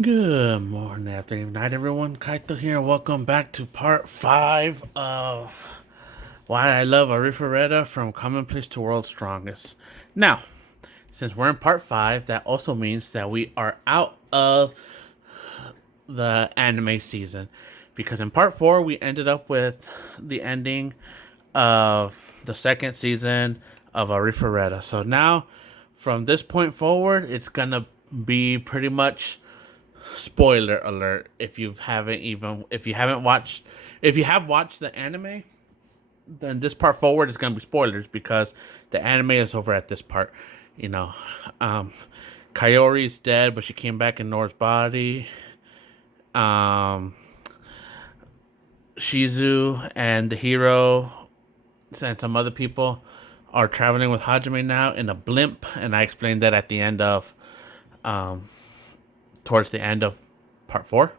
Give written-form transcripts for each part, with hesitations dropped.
Good morning, afternoon, night, everyone. Kaito here, and welcome back to part 5 of Why I Love Arifureta from Commonplace to World's Strongest. Now, since we're in part 5, that also means that we are out of the anime season. Because in part 4, we ended up with the ending of the second season of Arifureta. So now, from this point forward, it's gonna be pretty much spoiler alert if you haven't watched if you have watched the anime, then this part forward is going to be spoilers because the anime is over at this part. you know um Kaori's dead, but she came back in Nora's body. um Shizu and the hero and some other people are traveling with Hajime now in a blimp, and I explained that at the end of towards the end of part 4.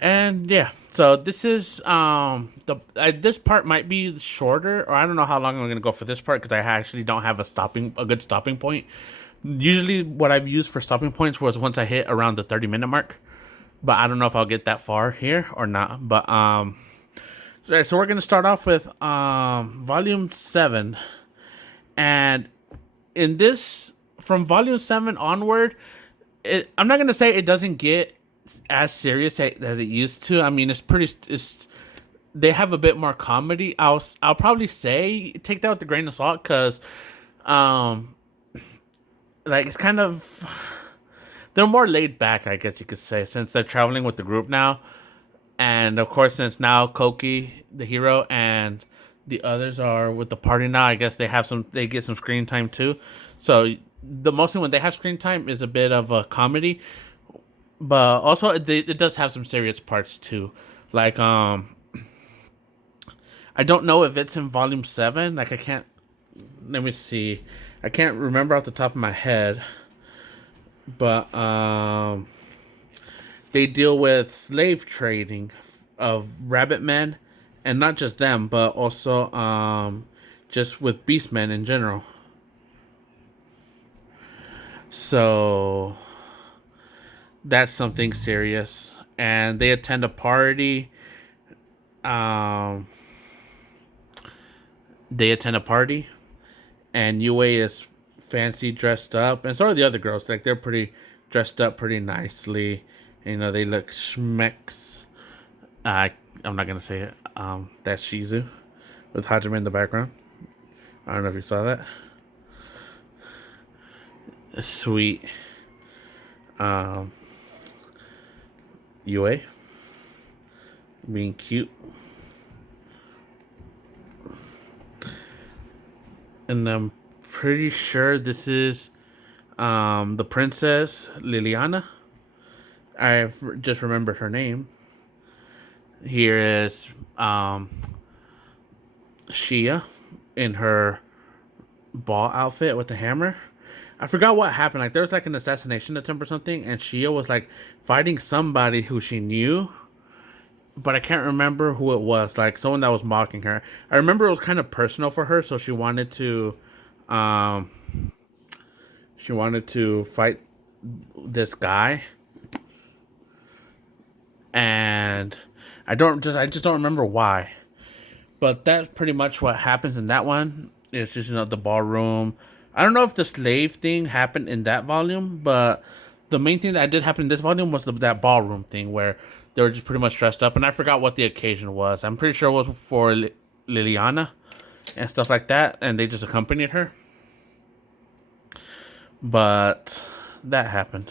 And yeah, so this is the this part might be shorter, or I don't know how long I'm gonna go for this part because I actually don't have a good stopping point. Usually, what I've used for stopping points was once I hit around the 30-minute mark, but I don't know if I'll get that far here or not. But so we're gonna start off with volume 7, and in this from volume 7 onward, I'm not gonna say it doesn't get as serious as it used to. I mean, it's they have a bit more comedy. I'll probably say take that with a grain of salt because um like it's kind of they're more laid back, I guess you could say, since they're traveling with the group now. And of course, since now Koki, the hero, and the others are with the party now, I guess they get some screen time too. So the mostly when they have screen time is a bit of a comedy, but also it does have some serious parts too. Like I don't know if it's in volume 7. Like I can't. Let me see. I can't remember off the top of my head, but they deal with slave trading of rabbit men, and not just them, but also just with beast men in general. So that's something serious. And they attend a party. Um, they attend a party, and Yue is fancy dressed up, and so are the other girls. Like they're pretty dressed up pretty nicely. They look schmecks. Uh, I'm not gonna say it. That's Shizu with Hajime in the background. I don't know if you saw that. Sweet. Um, Yue being cute, and I'm pretty sure this is the princess Liliana. I just remembered her name. Here is Shia in her ball outfit with the hammer. I forgot what happened. Like there was like an assassination attempt or something, and Shia was like fighting somebody who she knew, but I can't remember who it was. Like someone that was mocking her. I remember it was kind of personal for her, so um, she wanted to fight this guy, and I just don't remember why. But that's pretty much what happens in that one. It's just the ballroom. I don't know if the slave thing happened in that volume, but the main thing that did happen in this volume was that ballroom thing where they were just pretty much dressed up, and I forgot what the occasion was. I'm pretty sure it was for Liliana and stuff like that, and they just accompanied her. But that happened,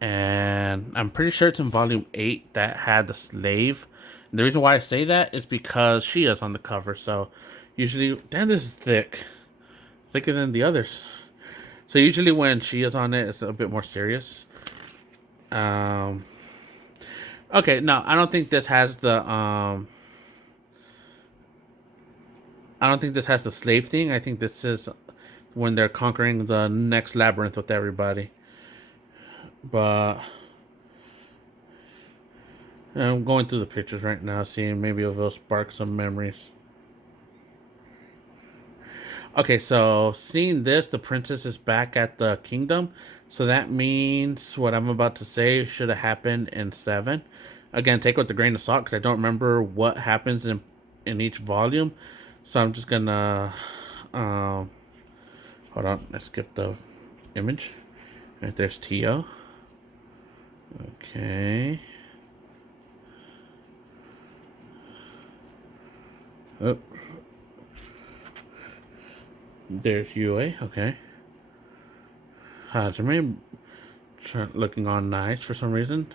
and I'm pretty sure it's in volume 8 that had the slave. And the reason why I say that is because she is on the cover. So usually, damn, this is thicker than the others. So usually when she is on it, it's a bit more serious. Um, okay, no, I don't think this has the I don't think this has the slave thing. I think this is when they're conquering the next labyrinth with everybody. But I'm going through the pictures right now, seeing maybe it will spark some memories. Okay, so seeing this, the princess is back at the kingdom. So that means what I'm about to say should have happened in 7. Again, take it with a grain of salt because I don't remember what happens in each volume. So I'm just gonna um hold on, let's skip the image. Right there's Tio. Okay. Oh, there's Yue. Okay. Hajime looking all nice for some reason.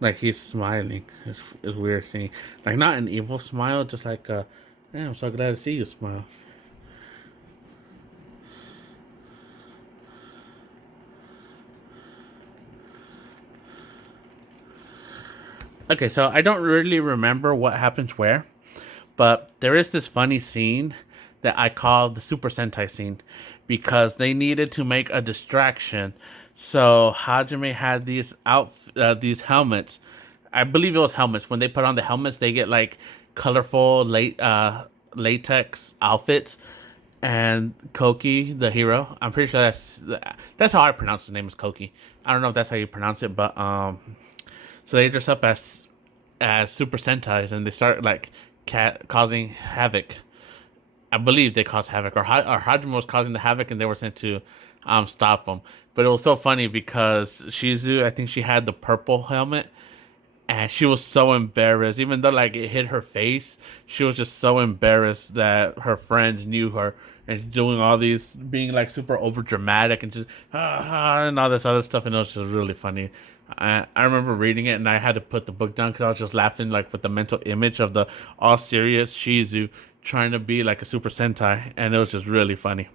Like he's smiling. It's weird seeing. Like not an evil smile, just like a, yeah, I'm so glad to see you smile. Okay, so I don't really remember what happens where, but there is this funny scene that I call the Super Sentai scene because they needed to make a distraction. So Hajime had these helmets. I believe it was helmets. When they put on the helmets, they get like colorful latex outfits. And Koki, the hero, I'm pretty sure that's how I pronounce his name is Koki. I don't know if that's how you pronounce it, but so they dress up as Super Sentais and they start like causing havoc. I believe they caused havoc, or Hajime was causing the havoc, and they were sent to stop them. But it was so funny because Shizu, I think she had the purple helmet, and she was so embarrassed. Even though like it hit her face, she was just so embarrassed that her friends knew her and doing all these, being like super over dramatic and just and all this other stuff, and it was just really funny. I remember reading it and I had to put the book down because I was just laughing like with the mental image of the all serious Shizu trying to be like a Super Sentai, and it was just really funny.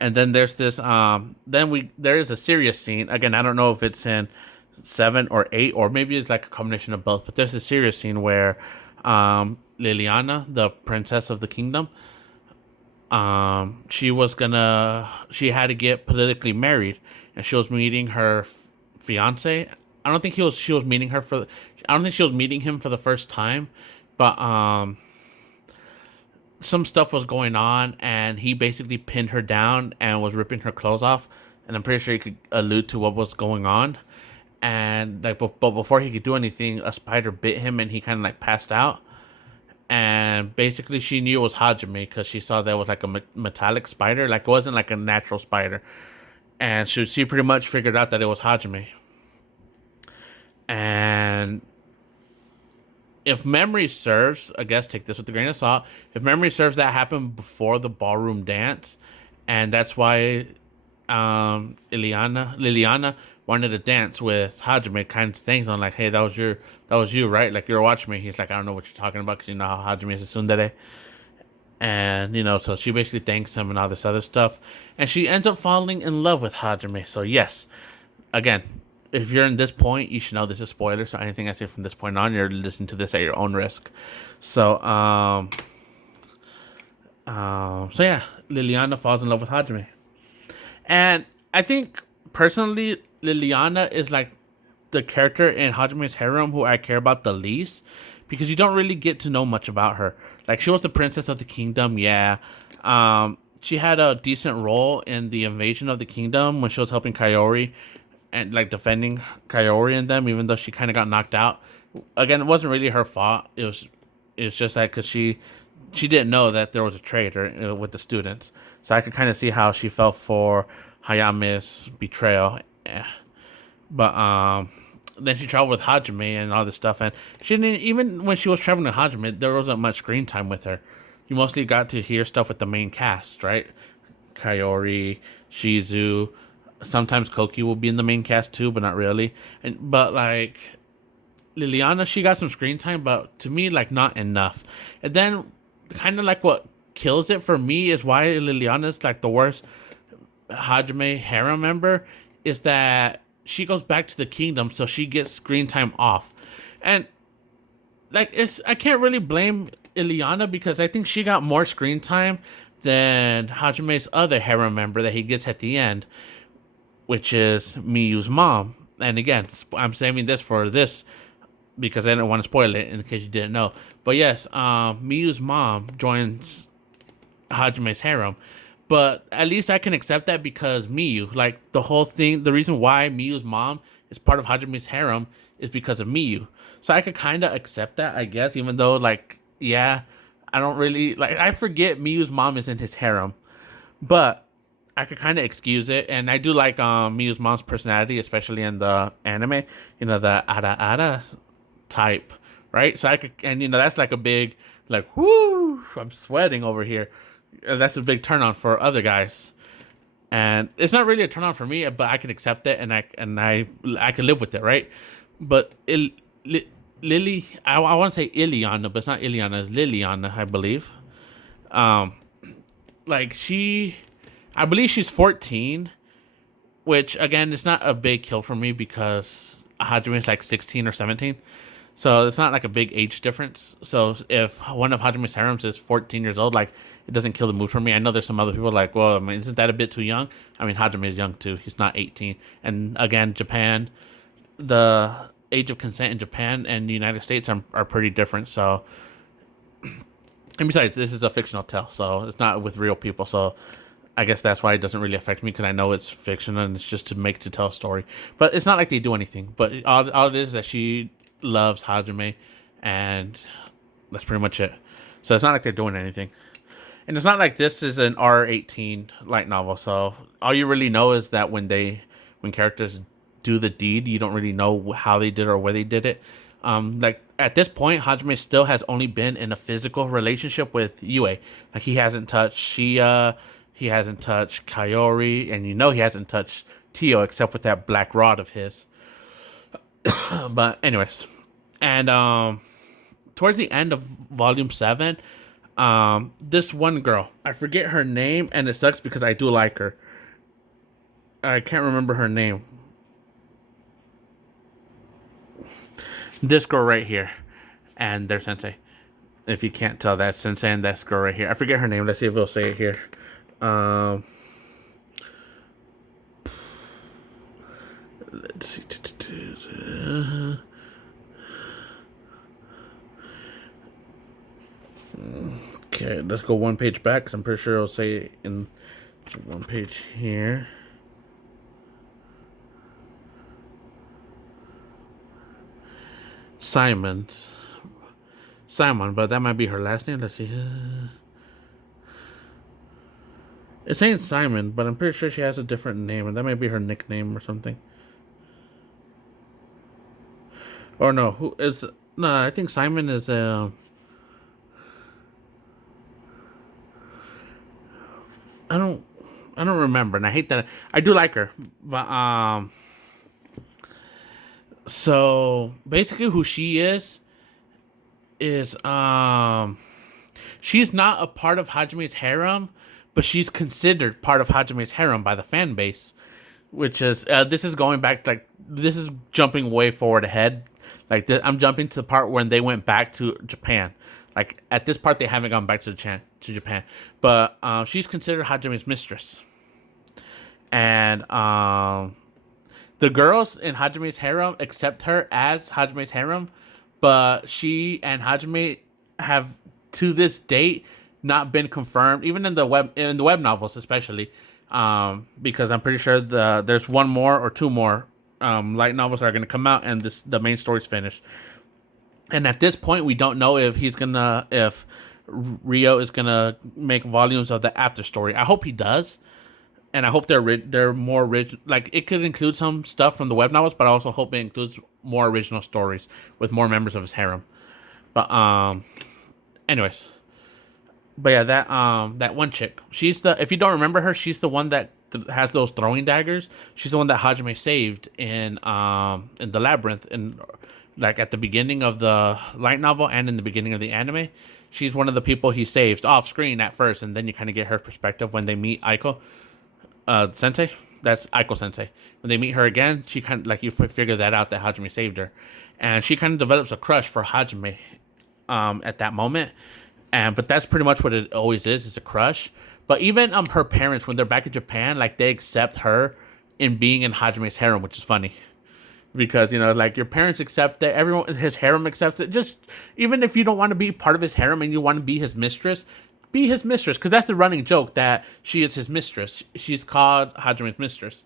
And then there's this there is a serious scene. Again, I don't know if it's in 7 or 8, or maybe it's like a combination of both, but there's a serious scene where Liliana, the princess of the kingdom, she had to get politically married, and she was meeting her fiance. I don't think she was meeting her for I don't think she was meeting him for the first time, but some stuff was going on, and he basically pinned her down and was ripping her clothes off, and I'm pretty sure he could allude to what was going on. And like, but before he could do anything, a spider bit him, and he kind of like passed out. And basically, she knew it was Hajime because she saw that was like a metallic spider, like it wasn't like a natural spider, and she pretty much figured out that it was Hajime. And if memory serves, I guess take this with a grain of salt. If memory serves, that happened before the ballroom dance, and that's why Liliana wanted to dance with Hajime, kind of things on like, hey, that was you, right? Like you're watching me. He's like, I don't know what you're talking about because you know how Hajime is a tsundere, and so she basically thanks him and all this other stuff, and she ends up falling in love with Hajime. So yes, again, if you're in this point, you should know this is spoilers. So anything I say from this point on, you're listening to this at your own risk. So so yeah, Liliana falls in love with Hajime, and I think personally, Liliana is like the character in Hajime's harem who I care about the least because you don't really get to know much about her. Like she was the princess of the kingdom, yeah. She had a decent role in the invasion of the kingdom when she was helping Kaori and like defending Kaori and them, even though she kind of got knocked out. Again, it wasn't really her fault. It's just that because she didn't know that there was a traitor with the students, so I could kind of see how she felt for Hayame's betrayal. But then she traveled with Hajime and all this stuff, and she didn't even when she was traveling with Hajime, there wasn't much screen time with her. You mostly got to hear stuff with the main cast, right? Kaori, Shizu, sometimes Koki will be in the main cast too, but not really. But like Liliana, she got some screen time, but to me, like not enough. And then, kind of like what kills it for me is why Liliana's like the worst Hajime harem member is that she goes back to the kingdom, so she gets screen time off, and like I can't really blame Iliana because I think she got more screen time than Hajime's other harem member that he gets at the end, which is Miyu's mom. And again, I'm saving this for this because I didn't want to spoil it in case you didn't know. But yes, Miyu's mom joins Hajime's harem. But at least I can accept that because Miyu, like the whole thing, the reason why Miyu's mom is part of Hajime's harem is because of Miyu. So I could kind of accept that, I guess, even though, like, yeah, I don't really, like, I forget Miyu's mom is in his harem. But I could kind of excuse it. And I do like Miyu's mom's personality, especially in the anime, the Ara Ara type, right? So I could, and that's like a big, like, whoo, I'm sweating over here. That's a big turn on for other guys, and it's not really a turn on for me, but I can accept it, and I can live with it, right? But Lily, I want to say Iliana, but it's not Iliana, it's Liliana, I believe. Um, like I believe she's 14, which again, it's not a big kill for me because Hajime is like 16 or 17. So it's not like a big age difference. So if one of Hajime's harems is 14 years old, like it doesn't kill the mood for me. I know there's some other people like, well, I mean, isn't that a bit too young? I mean, Hajime is young too. He's not 18. And again, Japan, the age of consent in Japan and the United States are pretty different. So, and besides, this is a fictional tale, so it's not with real people. So I guess that's why it doesn't really affect me because I know it's fiction and it's just to tell a story. But it's not like they do anything. But all it is that she loves Hajime, and that's pretty much it. So it's not like they're doing anything, and it's not like this is an R18 light novel. So all you really know is that when characters do the deed, you don't really know how they did it or where they did it. Like at this point, Hajime still has only been in a physical relationship with Yue. Like he hasn't touched Shia, he hasn't touched Kaori, and he hasn't touched Tio except with that black rod of his. But anyways. And towards the end of volume 7, this one girl, I forget her name, and it sucks because I do like her. I can't remember her name. This girl right here, and their sensei. If you can't tell, that's sensei and that's girl right here. I forget her name. Let's see if we'll say it here. Let's see. Okay, let's go one page back because I'm pretty sure it'll say it in one page here. Simon, but that might be her last name. Let's see. It's saying Simon, but I'm pretty sure she has a different name, and that might be her nickname or something. Or no, who is? No, I think Simon is I don't remember, and I hate that. I do like her, but so basically, who she is she's not a part of Hajime's harem, but she's considered part of Hajime's harem by the fan base, which is this is going back, like this is jumping way forward ahead. Like I'm jumping to the part when they went back to Japan. Like at this part, they haven't gone back to Japan, but she's considered Hajime's mistress, and the girls in Hajime's harem accept her as Hajime's harem, but she and Hajime have to this date not been confirmed, even in the web novels, especially, because I'm pretty sure there's one more or two more light novels that are going to come out, and the main story's finished. And at this point, we don't know if Rio is gonna make volumes of the after story. I hope he does, and I hope they're more original. Like it could include some stuff from the web novels, but I also hope it includes more original stories with more members of his harem. But anyways, but yeah, that one chick. She's if you don't remember her, she's the one that has those throwing daggers. She's the one that Hajime saved in the labyrinth, and like at the beginning of the light novel and in the beginning of the anime. She's one of the people he saves off screen at first, and then you kind of get her perspective when they meet Aiko Sensei. That's Aiko Sensei. When they meet her again, she kind of like you figure that out that Hajime saved her, and she kind of develops a crush for Hajime at that moment. But that's pretty much what it always is a crush. But even her parents, when they're back in Japan, like they accept her in being in Hajime's harem, which is funny. Because, like your parents accept it, everyone, his harem accepts it. Just, even if you don't want to be part of his harem and you want to be his mistress, be his mistress, because that's the running joke that she is his mistress. She's called Hajime's mistress.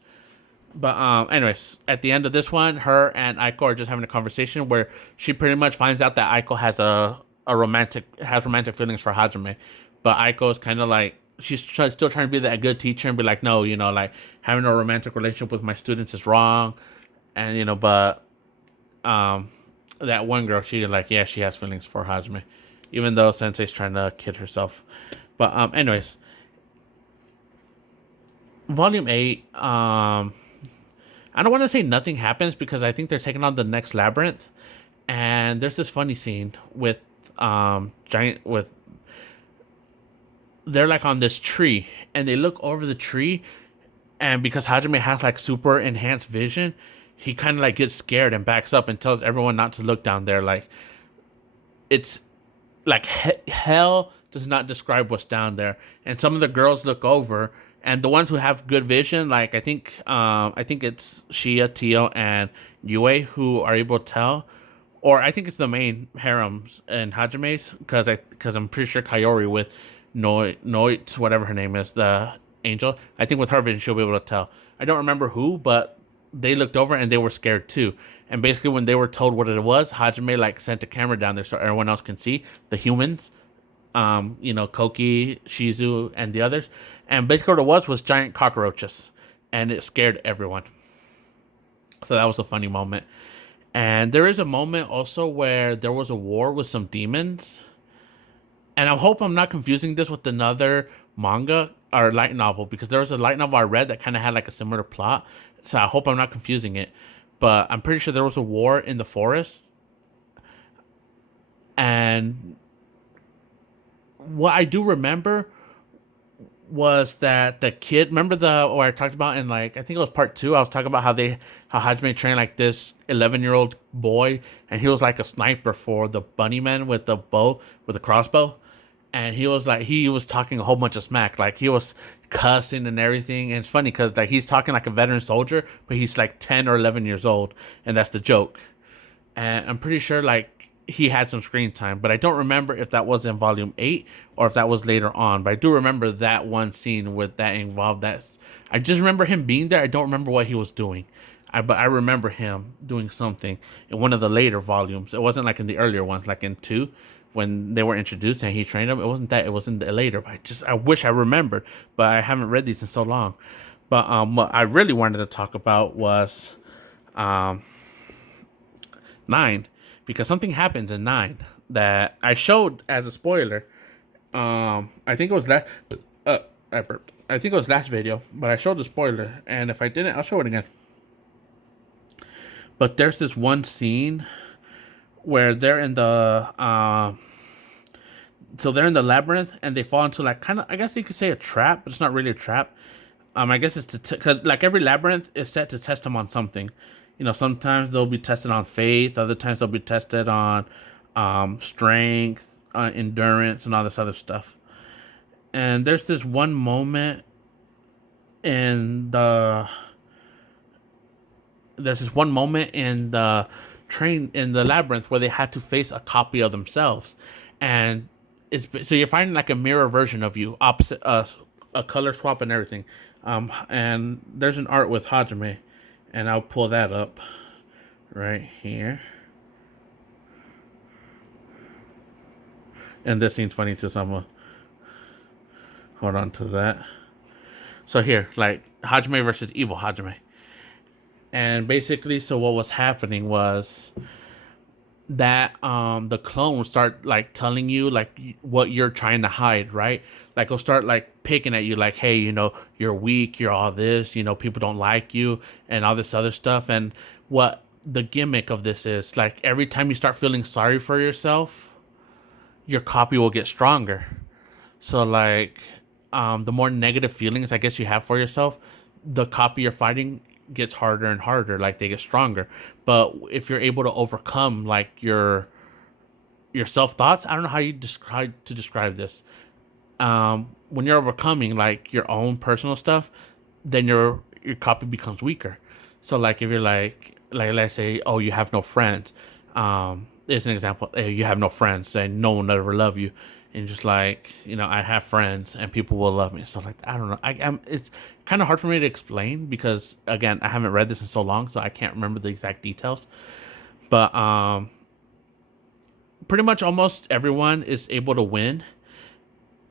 But anyways, at the end of this one, her and Aiko are just having a conversation where she pretty much finds out that Aiko has a romantic feelings for Hajime, but Aiko is kind of like still trying to be that good teacher and be like, no, like having a romantic relationship with my students is wrong, and but that one girl, she like, yeah, she has feelings for Hajime, even though Sensei's trying to kid herself. But anyways, Volume 8. I don't want to say nothing happens because I think they're taking on the next labyrinth, and there's this funny scene with giant with they're like on this tree and they look over the tree, and because Hajime has like super enhanced vision, he kind of like gets scared and backs up and tells everyone not to look down there. Like it's like hell does not describe what's down there, and some of the girls look over. And the ones who have good vision, like I think it's Shia, Tio, and Yue who are able to tell, or I think it's the main harems and Hajime's because I'm pretty sure Kayori with Noit, whatever her name is, the angel. I think with her vision she'll be able to tell. I don't remember who, but they looked over and they were scared too. And basically when they were told what it was, Hajime like sent a camera down there so everyone else can see the humans. Koki, Shizu, and the others. And basically what it was giant cockroaches. And it scared everyone. So that was a funny moment. And there is a moment also where there was a war with some demons. And I hope I'm not confusing this with another manga or light novel, because there was a light novel I read that kind of had like a similar plot. So I hope I'm not confusing it. But I'm pretty sure there was a war in the forest. And what I do remember was that the kid, remember or I talked about in like, I think it was part 2, I was talking about how Hajime trained like this 11-year-old boy, and he was like a sniper for the bunnyman with the crossbow. And he was talking a whole bunch of smack, like he was cussing and everything. And it's funny because like he's talking like a veteran soldier, but he's like 10 or 11 years old, and that's the joke. And I'm pretty sure like he had some screen time, but I don't remember if that was in Volume 8 or if that was later on. But I do remember that one scene with that involved that. I just remember him being there. I don't remember what he was doing. But I remember him doing something in one of the later volumes. It wasn't like in the earlier ones, like in 2 when they were introduced and he trained them. It wasn't that. It was in the later. But I wish I remembered, but I haven't read these in so long. But what I really wanted to talk about was 9. Because something happens in 9 that I showed as a spoiler. I think it was last. I burped. I think it was last video, but I showed the spoiler, and if I didn't, I'll show it again. But there's this one scene where they're in the so they're in the labyrinth and they fall into like kind of, I guess you could say a trap, but it's not really a trap. I guess it's because like every labyrinth is set to test them on something. Sometimes they'll be tested on faith. Other times they'll be tested on strength, endurance, and all this other stuff. And there's this one moment in the labyrinth where they had to face a copy of themselves, and so you're finding like a mirror version of you, opposite a color swap and everything. And there's an art with Hajime. And I'll pull that up right here. And this scene's funny too, so I'm going to hold on to that. So here, like Hajime versus evil Hajime. And basically, so what was happening was that the clone will start like telling you like what you're trying to hide, right? Like it'll start like picking at you like, hey, you're weak, you're all this, people don't like you and all this other stuff. And what the gimmick of this is, like every time you start feeling sorry for yourself, your copy will get stronger. So like the more negative feelings I guess you have for yourself, the copy you're fighting gets harder and harder, like they get stronger. But if you're able to overcome like your self-thoughts, I don't know how you describe this. When you're overcoming like your own personal stuff, then your copy becomes weaker. So like if you're like let's say, oh, you have no friends, it's an example, you have no friends and no one will ever love you, and just like, I have friends and people will love me. So like, I don't know. It's kind of hard for me to explain because again, I haven't read this in so long, so I can't remember the exact details. But pretty much almost everyone is able to win.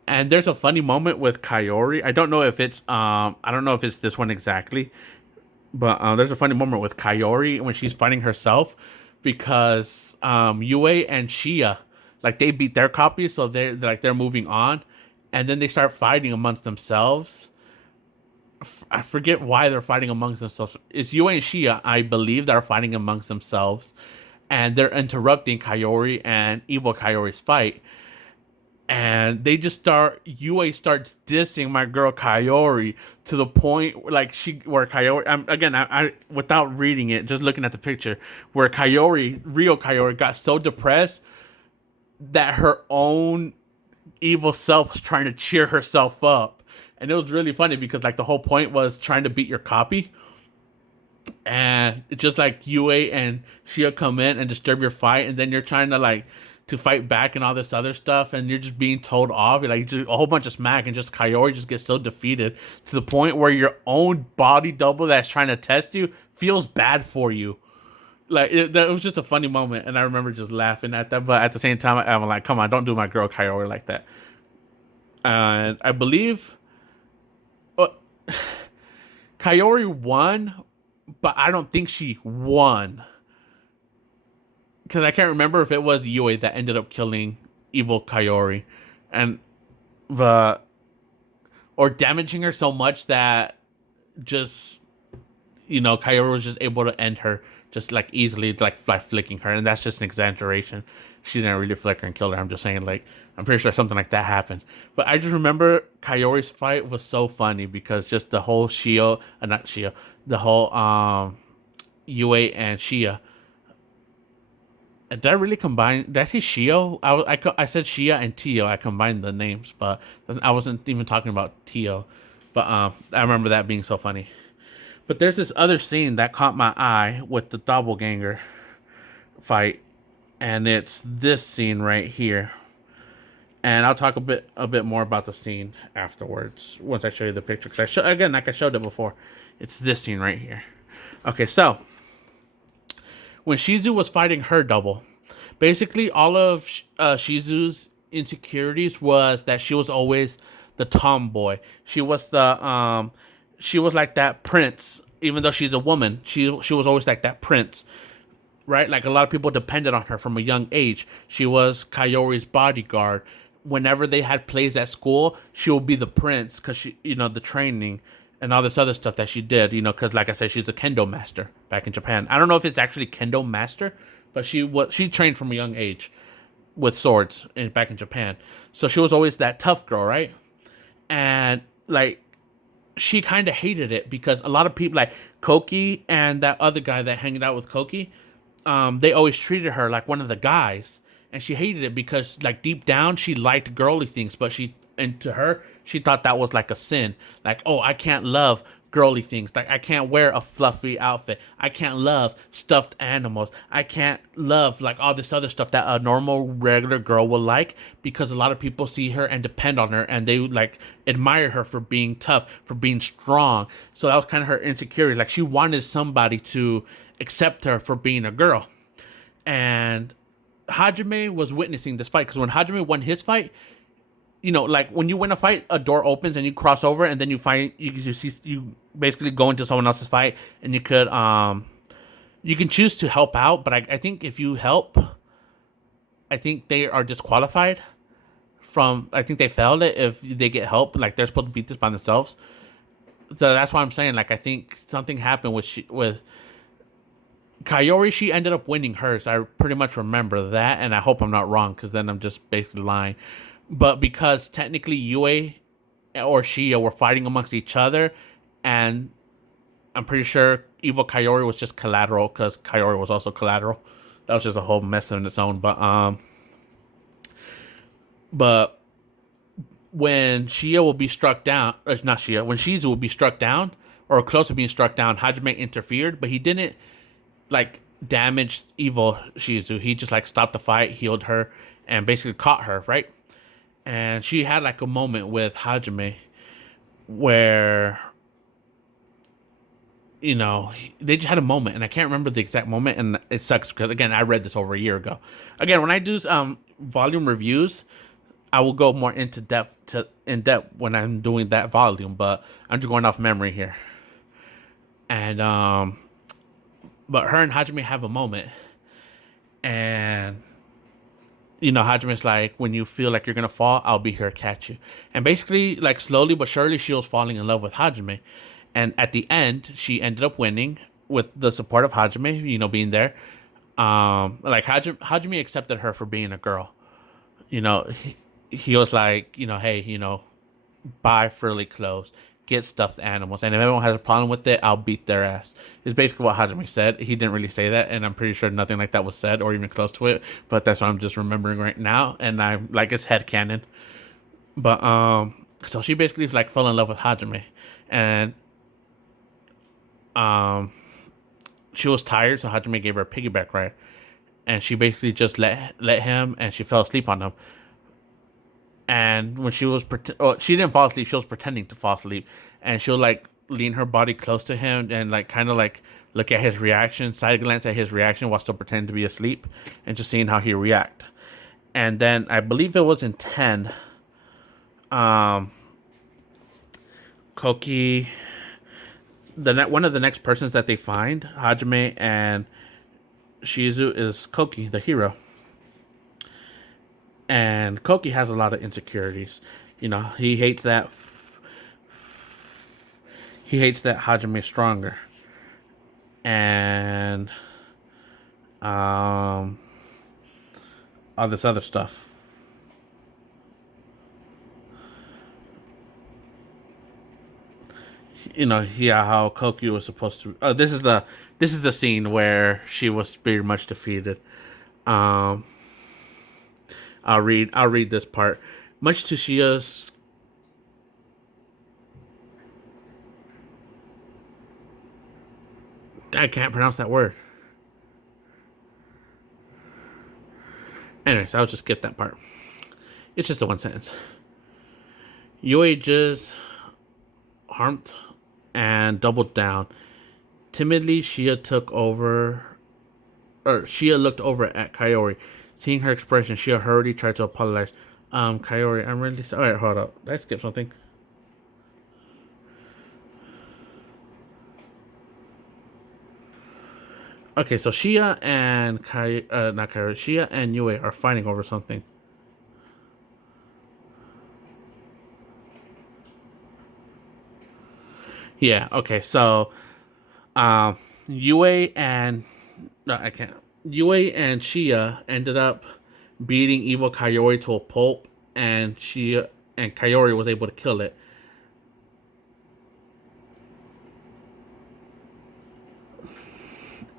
And there's a funny moment with Kaori. I don't know if it's this one exactly, but there's a funny moment with Kaori when she's fighting herself because Yue and Shia, like they beat their copies, so they're moving on, and then they start fighting amongst themselves. I forget why they're fighting amongst themselves. It's Yue and Shia, I believe, that are fighting amongst themselves, and they're interrupting Kaori and Evil Kaori's fight. And they just Yue starts dissing my girl Kaori to the point like where Kaori, again, I without reading it, just looking at the picture, where Rio Kaori got so depressed that her own evil self was trying to cheer herself up. And it was really funny because like the whole point was trying to beat your copy. And it's just like Yue and Shia come in and disturb your fight, and then you're trying to like to fight back and all this other stuff, and you're just being told off. You're like a whole bunch of smack, and just Kaori just gets so defeated to the point where your own body double that's trying to test you feels bad for you. Like that was just a funny moment, and I remember just laughing at that. But at the same time, I'm like, come on, don't do my girl Kaori like that. And I believe uh, Kaori won, but I don't think she won because I can't remember if it was Yue that ended up killing Evil Kaori, and the or damaging her so much that just Kaori was just able to end her just like easily, like by flicking her, and that's just an exaggeration. She didn't really flick her and kill her. I'm just saying, like, I'm pretty sure something like that happened. But I just remember Kaori's fight was so funny because just the whole not Shio, the whole Yue and Shia. Did I really combine? Did I say Shio? I said Shia and Tio. I combined the names, but I wasn't even talking about Tio. But I remember that being so funny. But there's this other scene that caught my eye with the doppelganger fight, and it's this scene right here. And I'll talk a bit more about the scene afterwards once I show you the picture. Because again, like I showed it before, it's this scene right here. Okay, so when Shizu was fighting her double, basically all of Shizu's insecurities was that she was always the tomboy. She was like that prince, even though she's a woman. She was always like that prince, right? Like a lot of people depended on her from a young age. She was Kaori's bodyguard. Whenever they had plays at school, she would be the prince because she, the training and all this other stuff that she did, because like I said, she's a kendo master back in Japan. I don't know if it's actually kendo master, but she trained from a young age with swords back in Japan. So she was always that tough girl, right? And like she kind of hated it because a lot of people like Koki and that other guy that hanging out with Koki, they always treated her like one of the guys, and she hated it because like deep down she liked girly things, but to her she thought that was like a sin. Like, oh, I can't love girly things. Like I can't wear a fluffy outfit. I can't love stuffed animals. I can't love like all this other stuff that a normal regular girl will like because a lot of people see her and depend on her and they like admire her for being tough, for being strong. So that was kind of her insecurity. Like she wanted somebody to accept her for being a girl. And Hajime was witnessing this fight because when Hajime won his fight, like when you win a fight, a door opens and you cross over, and then you basically go into someone else's fight, and you can choose to help out, but I think if you help, I think they are disqualified from. I think they failed it if they get help. Like they're supposed to beat this by themselves. So that's why I'm saying like I think something happened with Kaori. She ended up winning hers. I pretty much remember that, and I hope I'm not wrong because then I'm just basically lying. But because technically Yue or Shia were fighting amongst each other, and I'm pretty sure Evil Kaori was just collateral because Kaori was also collateral. That was just a whole mess in its own. But when Shia will be struck down, or not Shia, when Shizu will be struck down or close to being struck down, Hajime interfered, but he didn't like damage Evil Shizu. He just like stopped the fight, healed her, and basically caught her, right? and she had like a moment with Hajime where they just had a moment, and I can't remember the exact moment, and it sucks because again, I read this over a year ago. Again, when I do volume reviews, I will go more in depth when I'm doing that volume, but I'm just going off memory here. And but her and Hajime have a moment, and Hajime's like, when you feel like you're gonna fall, I'll be here to catch you. And basically, like slowly but surely, she was falling in love with Hajime. And at the end, she ended up winning with the support of Hajime, being there. Like Hajime accepted her for being a girl. He was like, hey, buy frilly clothes, get stuffed animals, and if everyone has a problem with it, I'll beat their ass. Is basically what Hajime said. He didn't really say that, and I'm pretty sure nothing like that was said or even close to it. But that's what I'm just remembering right now, and I'm like it's headcanon. But so she basically like fell in love with Hajime, and um, she was tired, so Hajime gave her a piggyback ride, and she basically just let him, and she fell asleep on him. And when she didn't fall asleep. She was pretending to fall asleep, and she'll like lean her body close to him and like kind of like look at his reaction, side glance at his reaction while still pretending to be asleep, and just seeing how he react. And then I believe it was in 10. Um, Koki, one of the next persons that they find, Hajime and Shizu, is Koki, the hero. And Koki has a lot of insecurities. He hates that Hajime is stronger. And all this other stuff. Yeah, how Koki was supposed to. Oh, this is the scene where she was pretty much defeated. Um, I'll read this part. Much to Shia's I can't pronounce that word. Anyways, I'll just skip that part. It's just a one sentence. Yui just harmed and doubled down. Timidly, Shia looked over at Kaori. Seeing her expression, Shia hurriedly tried to apologize. Kaori, I'm really sorry. Alright, hold up. Did I skip something? Okay, so Shia and not Kaori, Shia and Yue are fighting over something. Yeah, okay, so Yue and no, I can't. Yue and Shia ended up beating evil Kaori to a pulp, and Shia and Kaori was able to kill it.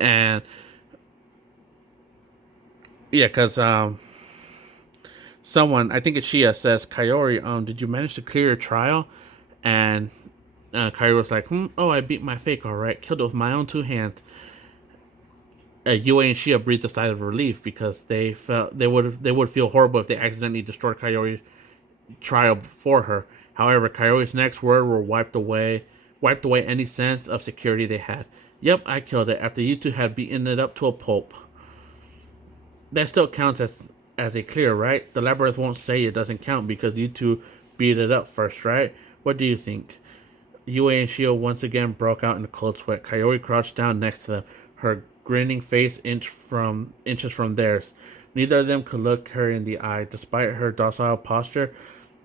And yeah, because someone, I think it's Shia, says, Kaori, did you manage to clear your trial? And Kaori was like, oh, I beat my fake, all right, killed it with my own two hands. Yue and Shia breathed a sigh of relief because they felt they would feel horrible if they accidentally destroyed Kaori's trial for her. However, Kaori's next word were wiped away any sense of security they had. Yep, I killed it after you two had beaten it up to a pulp. That still counts as a clear, right? The labyrinth won't say it doesn't count because you two beat it up first, right? What do you think? Yue and Shio once again broke out in a cold sweat. Kaori crouched down next to them, her grinning face inches from theirs. Neither of them could look her in the eye. Despite her docile posture,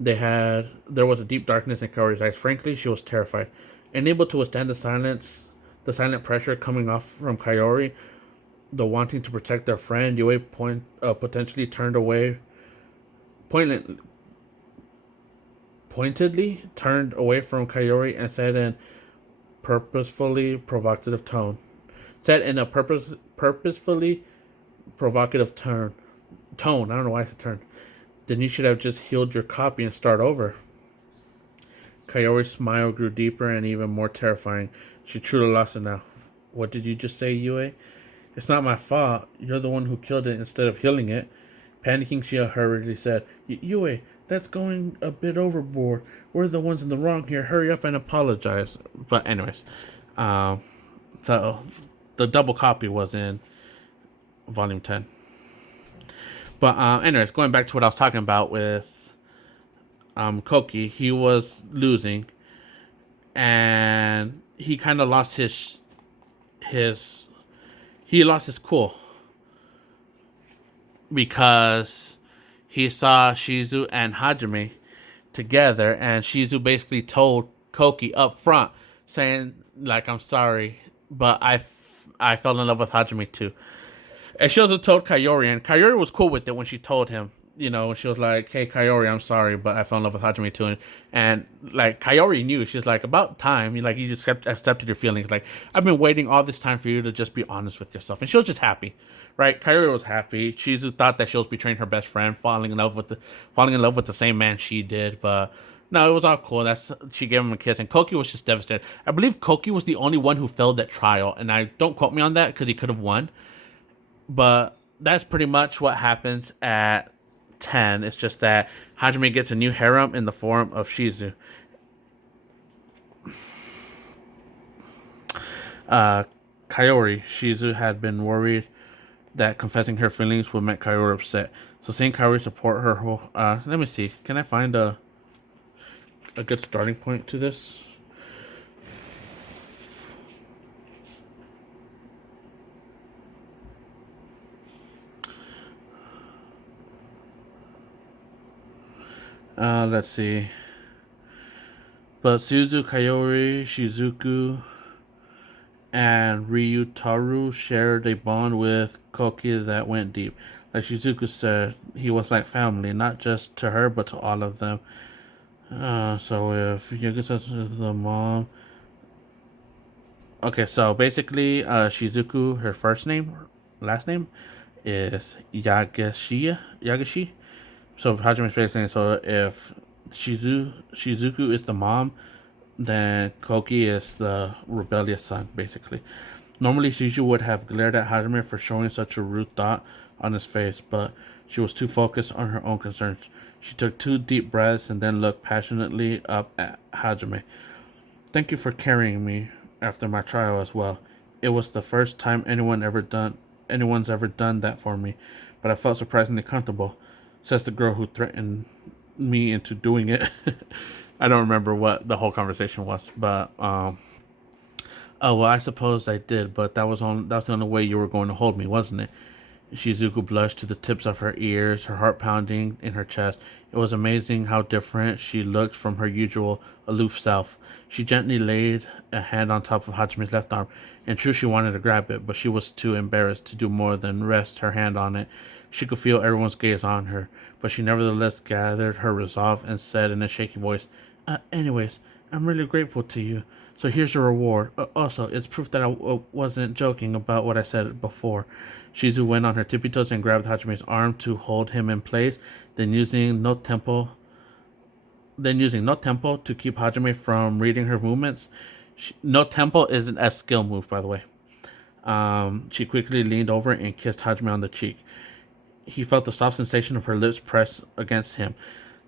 there was a deep darkness in Kaori's eyes. Frankly, she was terrified. Unable to withstand the silent pressure coming off from Kaori, the wanting to protect their friend, Yue potentially turned away, pointedly turned away from Kaori and said in purposefully provocative tone. Said in a purposefully provocative tone. I don't know why I said turn. Then you should have just healed your copy and start over. Kaori's smile grew deeper and even more terrifying. She truly lost it now. What did you just say, Yue? It's not my fault. You're the one who killed it instead of healing it. Panicking, she hurriedly said, Yue, That's going a bit overboard. We're the ones in the wrong here. Hurry up and apologize. But anyways, um, so the double copy was in volume 10. But anyways, going back to what I was talking about with Koki, he was losing, and he kind of lost his he lost his cool because he saw Shizu and Hajime together, and Shizu basically told Koki up front, saying like, "I'm sorry, but I fell in love with Hajime too." And she also told Kayori, and Kayori was cool with it when she told him. You know, she was like, "Hey, Kayori, I'm sorry, but I fell in love with Hajime too." And like Kayori knew, she's like, "About time. You just accepted your feelings. Like, I've been waiting all this time for you to just be honest with yourself." And she was just happy, right? Kayori was happy. Shizu thought that she was betraying her best friend, falling in love with the same man she did, but. No, it was all cool. She gave him a kiss, and Koki was just devastated. I believe Koki was the only one who failed at trial, and I don't quote me on that because he could have won. But that's pretty much what happens at 10. It's just that Hajime gets a new harem in the form of Shizu. Kayori, Shizu had been worried that confessing her feelings would make Kayori upset. So seeing Kayori support her whole... let me see. Can I find a good starting point to this? Let's see. But Suzu, Kayori, Shizuku, and Ryutaru shared a bond with Koki that went deep. Like Shizuku said, he was like family, not just to her, but to all of them. So if Yagusa is the mom... Okay, so basically, Shizuku, her last name, is Yagashi. So Hajime's basically saying, so if Shizuku is the mom, then Koki is the rebellious son, basically. Normally, Shizu would have glared at Hajime for showing such a rude thought on his face, but she was too focused on her own concerns. She took 2 deep breaths and then looked passionately up at Hajime. "Thank you for carrying me after my trial as well. It was the first time anyone's ever done that for me, but I felt surprisingly comfortable," says the girl who threatened me into doing it. I don't remember what the whole conversation was, but oh well, I suppose I did, but that's the only way you were going to hold me, wasn't it? Shizuku blushed to the tips of her ears, her heart pounding in her chest. It was amazing how different she looked from her usual aloof self. She gently laid a hand on top of Hachime's left arm. In truth, she wanted to grab it, but she was too embarrassed to do more than rest her hand on it. She could feel everyone's gaze on her, but she nevertheless gathered her resolve and said in a shaky voice, "Anyways, I'm really grateful to you. So here's your reward. Also, it's proof that I wasn't joking about what I said before." Shizu went on her tippy toes and grabbed Hachime's arm to hold him in place, then using no tempo to keep Hajime from reading her movements. No tempo isn't a skill move, by the way. She quickly leaned over and kissed Hajime on the cheek. He felt the soft sensation of her lips pressed against him.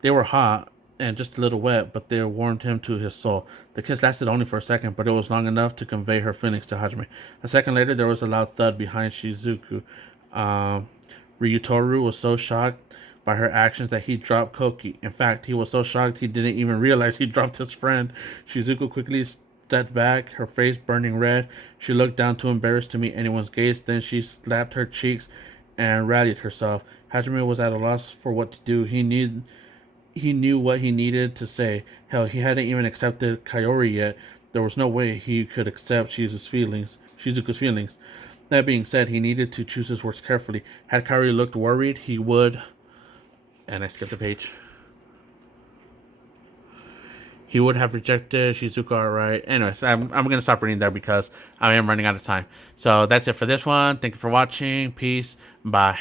They were hot and just a little wet, but they warmed him to his soul. The kiss lasted only for a second, but it was long enough to convey her feelings to Hajime. A second later, there was a loud thud behind Shizuku. Ryutoru was so shocked by her actions that he dropped Koki. In fact, he was so shocked he didn't even realize he dropped his friend. Shizuku quickly stepped back, her face burning red. She looked down, too embarrassed to meet anyone's gaze. Then she slapped her cheeks and rallied herself. Hajime was at a loss for what to do. He knew what he needed to say. Hell, he hadn't even accepted Kayori yet. There was no way he could accept Shizuku's feelings. That being said, he needed to choose his words carefully. Had Kayori looked worried, he would... And I skipped the page. He would have rejected Shizuku outright. Anyways, I'm going to stop reading there because I am running out of time. So that's it for this one. Thank you for watching. Peace. Bye.